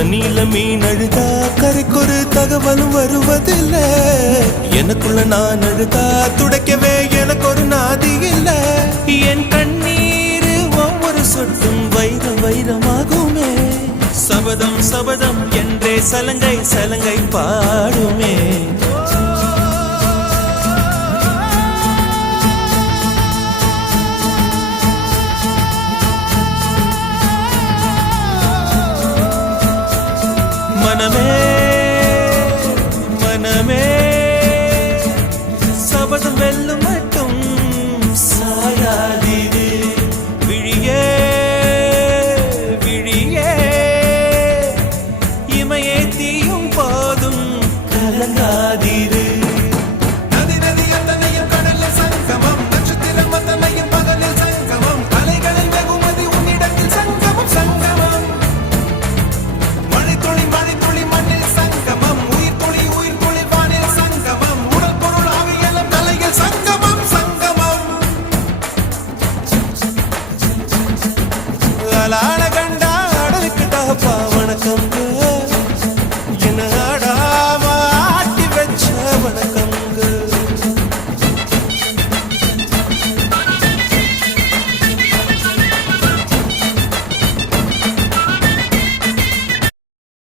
தண்ணியில மீன் அழுதா கரைக்கொரு தகவலும் வருவதில்லை. எனக்குள்ள நான் அழுதா துடைக்கவே எனக்கு ஒரு நாதி இல்லை. என் கண்ணீர் ஒவ்வொரு சொட்டும் வைரம் வைரமாகுமே. சபதம் சபதம் என்றே சலங்கை சலங்கை பாடுமே. மனமே